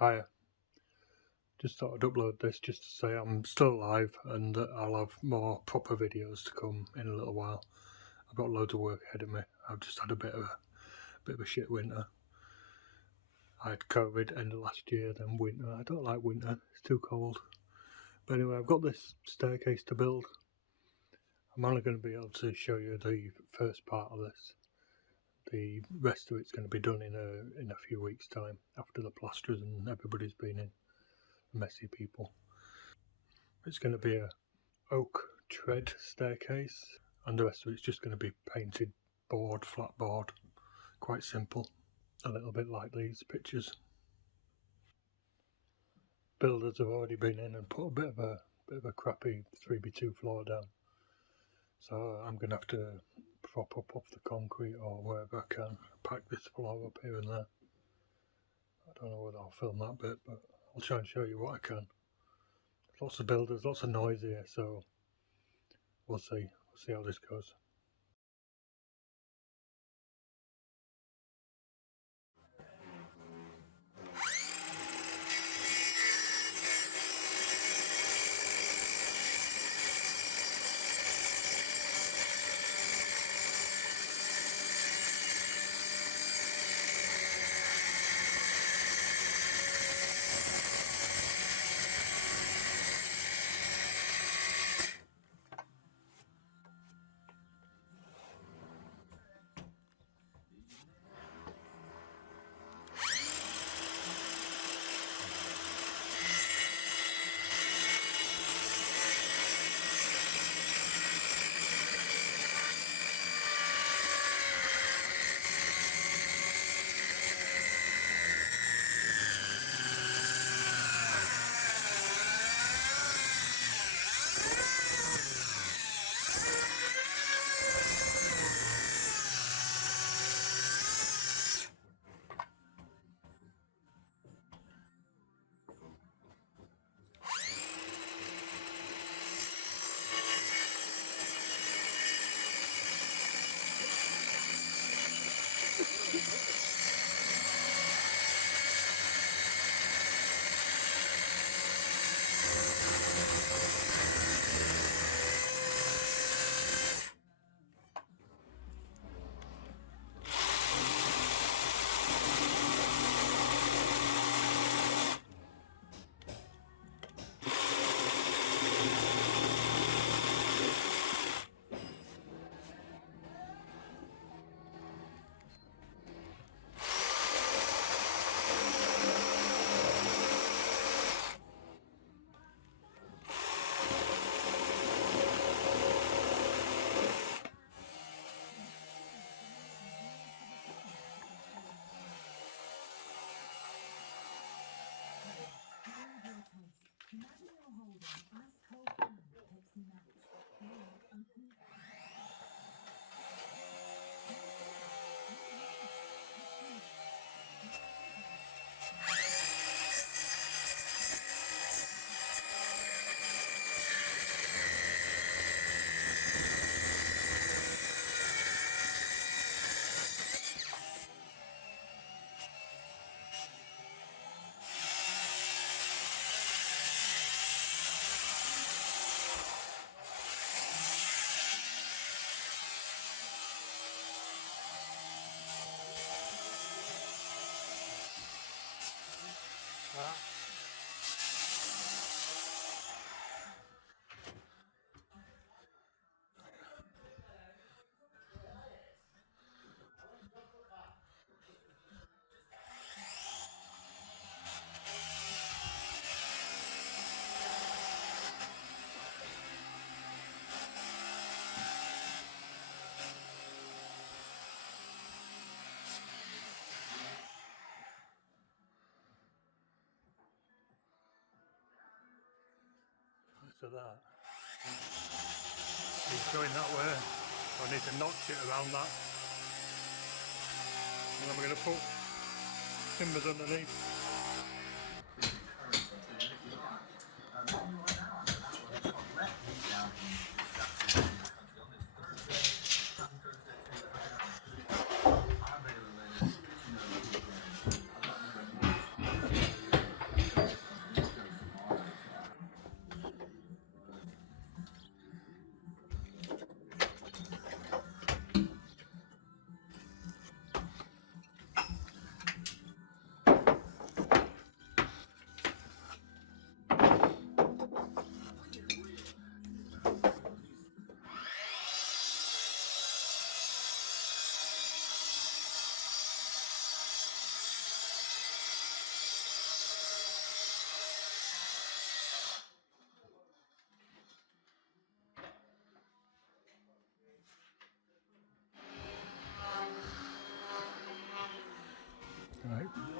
Hiya. Just thought I'd upload this just to say I'm still alive and that I'll have more proper videos to come in a little while. I've got loads of work ahead of me. I've just had a bit of a shit winter. I had COVID end of last year, then winter. I don't like winter, it's too cold. But anyway, I've got this staircase to build. I'm only going to be able to show you the first part of this. The rest of it's going to be done in a few weeks' time, after the plasterers and everybody's been in. Messy people. It's going to be a oak tread staircase, and the rest of it's just going to be painted board, flat board, quite simple, a little bit like these pictures. Builders have already been in and put a bit of a crappy 3x2 floor down, so I'm going to have to prop up off the concrete or wherever I can, pack this floor up here and there. I don't know whether I'll film that bit, but I'll try and show you what I can. Lots of builders, lots of noise here, so we'll see how this goes. So that he's going that way, so I need to notch it around that, and then we're going to put timbers underneath.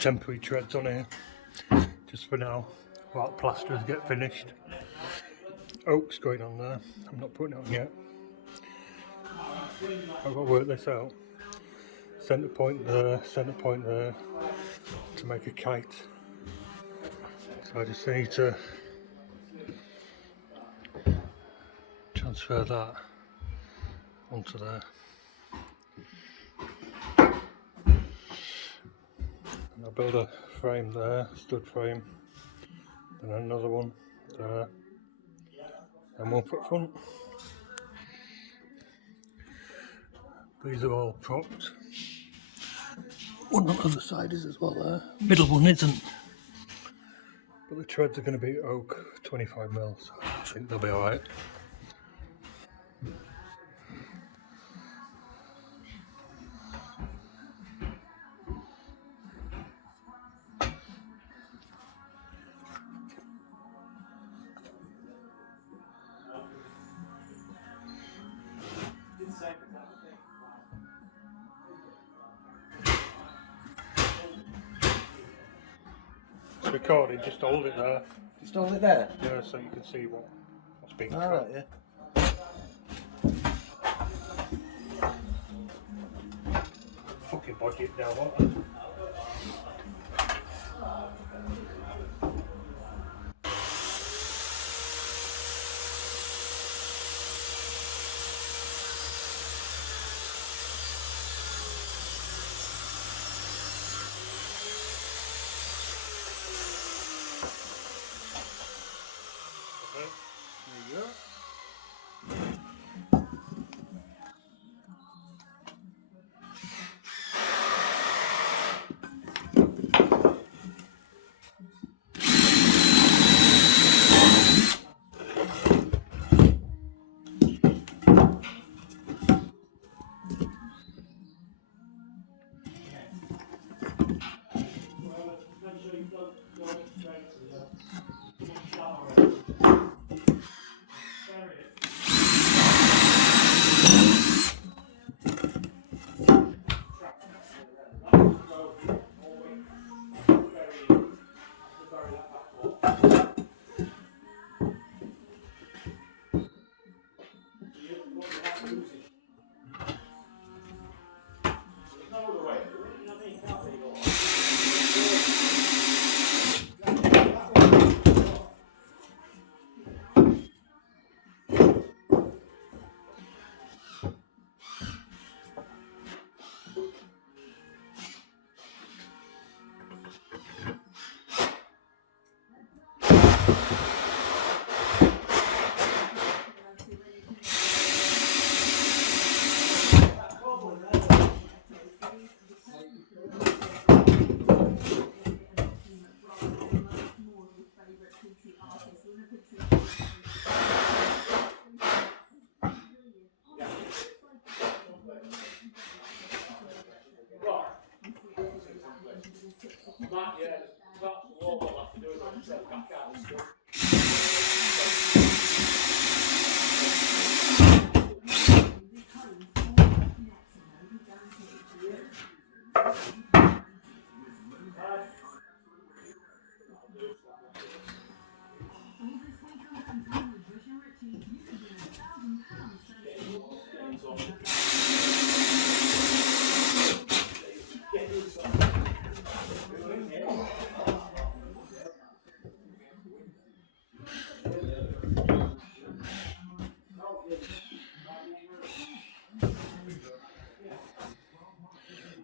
temporary treads on here, just for now, while the plasters get finished. Oak's going on there, I'm not putting it on yet. I've got to work this out. Centre point there to make a kite. So I just need to transfer that onto there. And I'll build a frame there, stud frame, and another one there, and one for front. These are all propped. One on the other side is as well there. Middle one isn't. But the treads are going to be oak 25mm, so I think they'll be alright. It's recording, just hold it there. Just hold it there? Yeah, so you can see what's being cut. Alright, yeah. Fucking body it now, what? There you go.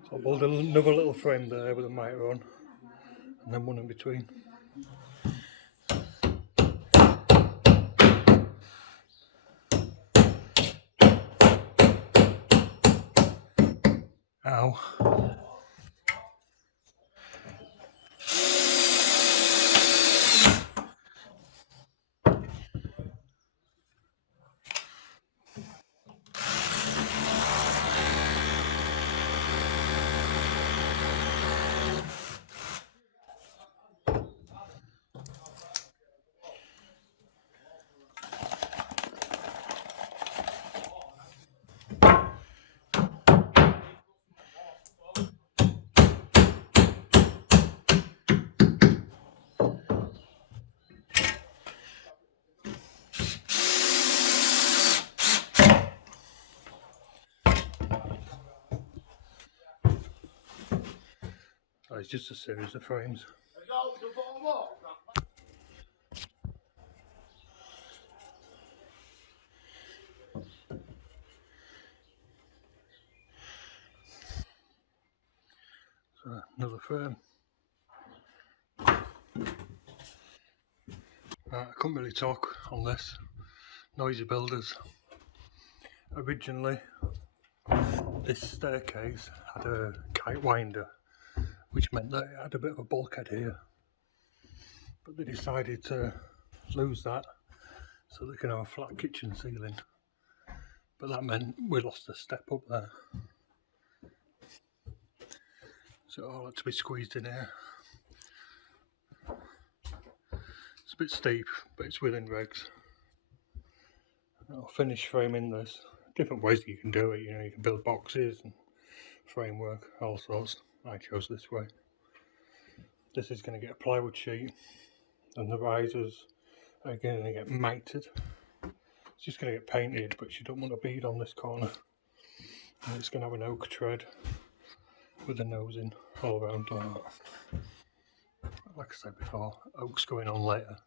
So I'll build another little frame there with a mitre on, and then one in between. Ow. it's just a series of frames. So another frame. I couldn't really talk on this. Noisy builders. Originally, this staircase had a kite winder, which meant that it had a bit of a bulkhead here. But they decided to lose that so they can have a flat kitchen ceiling. But that meant we lost a step up there. So it all had to be squeezed in here. It's a bit steep, but it's within regs. I'll finish framing this. Different ways that you can do it, you know, you can build boxes and framework, all sorts. I chose this way. This is going to get a plywood sheet, and the risers are going to get mitred. It's just going to get painted, but you don't want a bead on this corner. And it's going to have an oak tread with a nose in all around like that. Like I said before, oak's going on later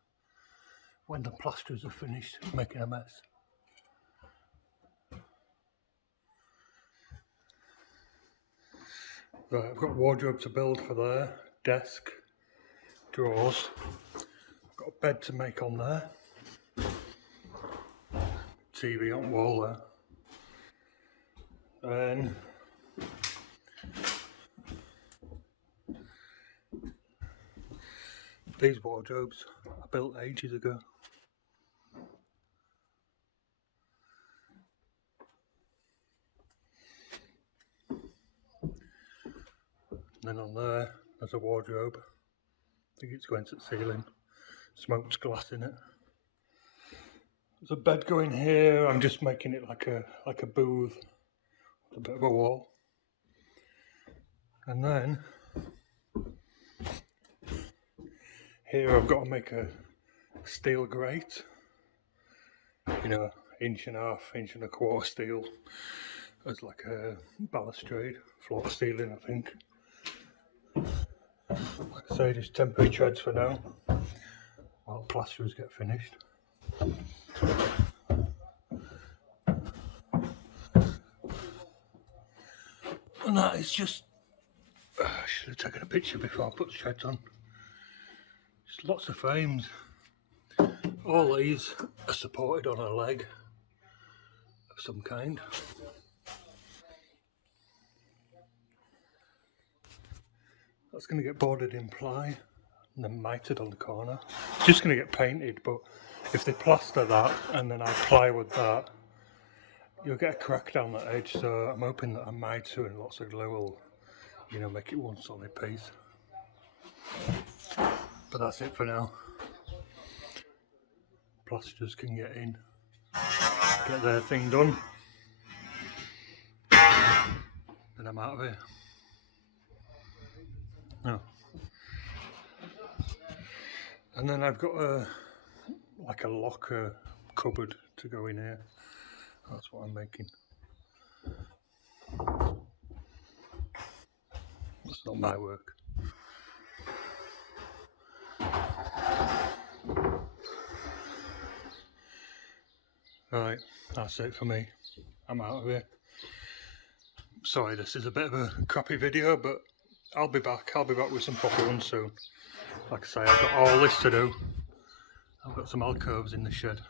when the plasters are finished making a mess. Right, I've got a wardrobe to build for there, desk, drawers, I've got a bed to make on there, TV on wall there, and these wardrobes I built ages ago. And then on there's a wardrobe. I think it's going to the ceiling. Smoked glass in it. There's a bed going here. I'm just making it like a booth with a bit of a wall. And then here I've got to make a steel grate. You know, 1.5 inch and a quarter steel as like a balustrade, floor ceiling I think. Like I say, just temporary treads for now while plasterers get finished. And that is just, I should have taken a picture before I put the treads on. Just lots of frames. All these are supported on a leg of some kind. That's going to get bordered in ply and then mitred on the corner. It's just going to get painted, but if they plaster that and then I plywood that, you'll get a crack down that edge. So I'm hoping that a mitre and lots of glue will, you know, make it one solid piece. But that's it for now. Plasterers can get in, get their thing done, then I'm out of here. No. And then I've got like a locker cupboard to go in here. That's what I'm making. That's not my work. Right, that's it for me. I'm out of here. Sorry, this is a bit of a crappy video, but I'll be back with some proper ones soon. Like I say, I've got all this to do. I've got some alcoves in the shed.